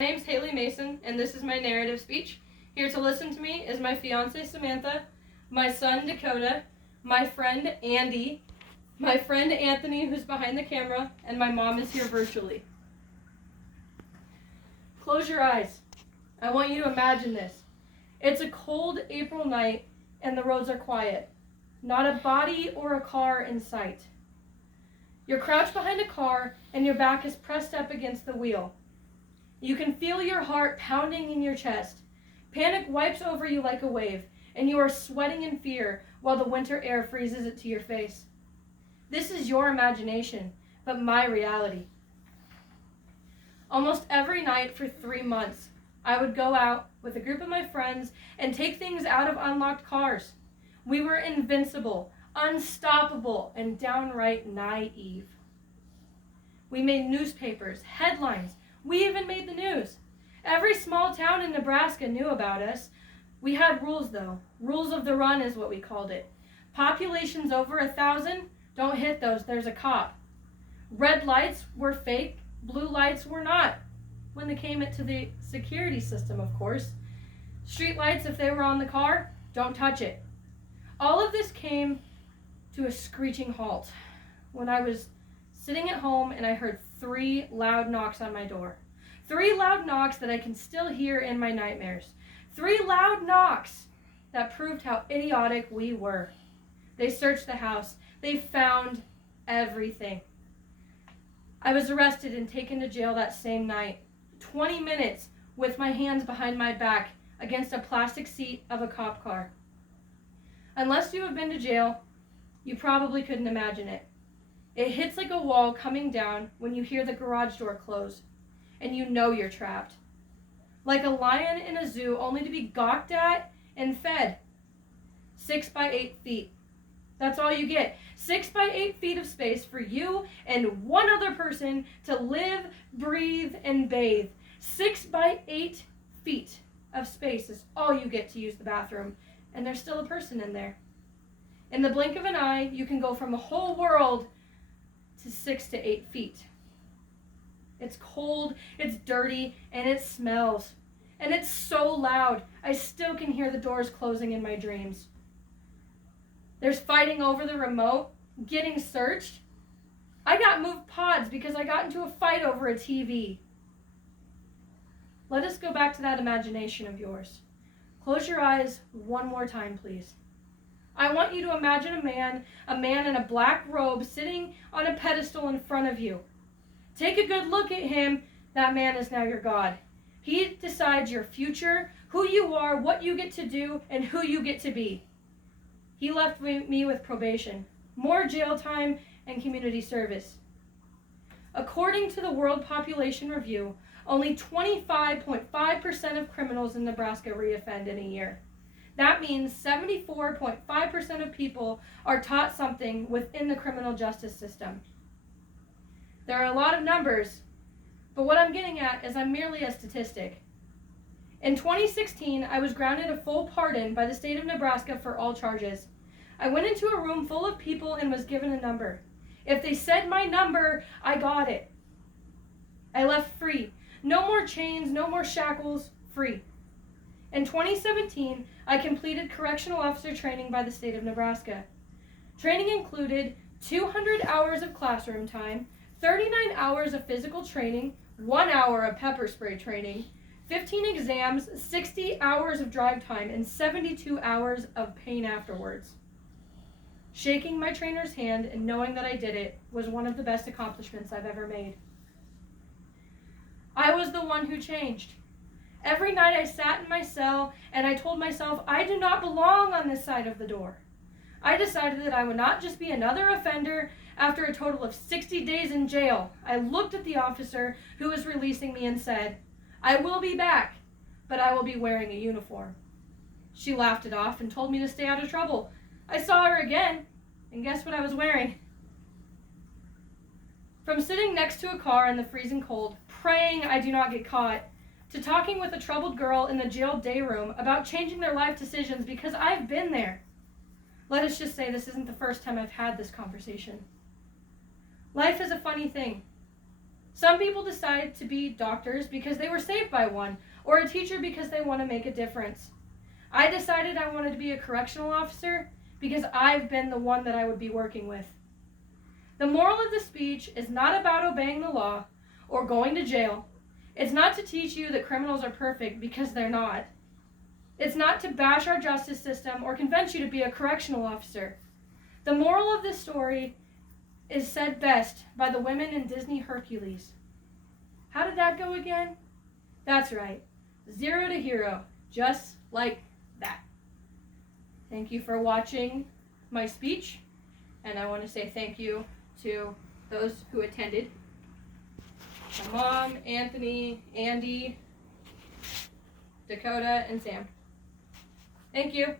My name's Haley Mason, and this is my narrative speech. Here to listen to me is my fiance Samantha, my son Dakota, my friend Andy, my friend Anthony, who's behind the camera, and my mom is here virtually. Close your eyes. I want you to imagine this. It's a cold April night, and the roads are quiet. Not a body or a car in sight. You're crouched behind a car, and your back is pressed up against the wheel. You can feel your heart pounding in your chest. Panic wipes over you like a wave, and you are sweating in fear while the winter air freezes it to your face. This is your imagination, but my reality. Almost every night for 3 months, I would go out with a group of my friends and take things out of unlocked cars. We were invincible, unstoppable, and downright naive. We made newspapers, headlines. We even made the news. Every small town in Nebraska knew about us. We had rules, though. Rules of the run is what we called it. Populations over 1,000, don't hit those, there's a cop. Red lights were fake, blue lights were not. When they came into the security system, of course. Street lights, if they were on the car, don't touch it. All of this came to a screeching halt when I was sitting at home and I heard 3 loud knocks on my door. 3 loud knocks that I can still hear in my nightmares. 3 loud knocks that proved how idiotic we were. They searched the house. They found everything. I was arrested and taken to jail that same night. 20 minutes with my hands behind my back against a plastic seat of a cop car. Unless you have been to jail, you probably couldn't imagine it. It hits like a wall coming down when you hear the garage door close, and you know you're trapped. Like a lion in a zoo, only to be gawked at and fed. 6 by 8 feet. That's all you get. 6 by 8 feet of space for you and one other person to live, breathe, and bathe. 6 by 8 feet of space is all you get to use the bathroom, and there's still a person in there. In the blink of an eye, you can go from a whole world to 6 to 8 feet. It's cold, it's dirty, and it smells. And it's so loud, I still can hear the doors closing in my dreams. There's fighting over the remote, getting searched. I got moved pods because I got into a fight over a TV. Let us go back to that imagination of yours. Close your eyes one more time, please. I want you to imagine a man in a black robe sitting on a pedestal in front of you. Take a good look at him. That man is now your God. He decides your future, who you are, what you get to do, and who you get to be. He left me with probation, more jail time, and community service. According to the World Population Review, only 25.5% of criminals in Nebraska reoffend in a year. That means 74.5% of people are taught something within the criminal justice system. There are a lot of numbers, but what I'm getting at is I'm merely a statistic. In 2016, I was granted a full pardon by the state of Nebraska for all charges. I went into a room full of people and was given a number. If they said my number, I got it. I left free. No more chains, no more shackles, free. In 2017, I completed correctional officer training by the state of Nebraska. Training included 200 hours of classroom time, 39 hours of physical training, 1 hour of pepper spray training, 15 exams, 60 hours of drive time, and 72 hours of pain afterwards. Shaking my trainer's hand and knowing that I did it was one of the best accomplishments I've ever made. I was the one who changed. Every night I sat in my cell and I told myself I do not belong on this side of the door. I decided that I would not just be another offender after a total of 60 days in jail. I looked at the officer who was releasing me and said, I will be back, but I will be wearing a uniform. She laughed it off and told me to stay out of trouble. I saw her again, and guess what I was wearing? From sitting next to a car in the freezing cold, praying I do not get caught, to talking with a troubled girl in the jail day room about changing their life decisions because I've been there. Let us just say this isn't the first time I've had this conversation. Life is a funny thing. Some people decide to be doctors because they were saved by one, or a teacher because they want to make a difference. I decided I wanted to be a correctional officer because I've been the one that I would be working with. The moral of the speech is not about obeying the law or going to jail. It's not to teach you that criminals are perfect, because they're not. It's not to bash our justice system or convince you to be a correctional officer. The moral of this story is said best by the women in Disney Hercules. How did that go again? That's right. 0 to hero, just like that. Thank you for watching my speech, and I want to say thank you to those who attended. My mom, Anthony, Andy, Dakota, and Sam. Thank you.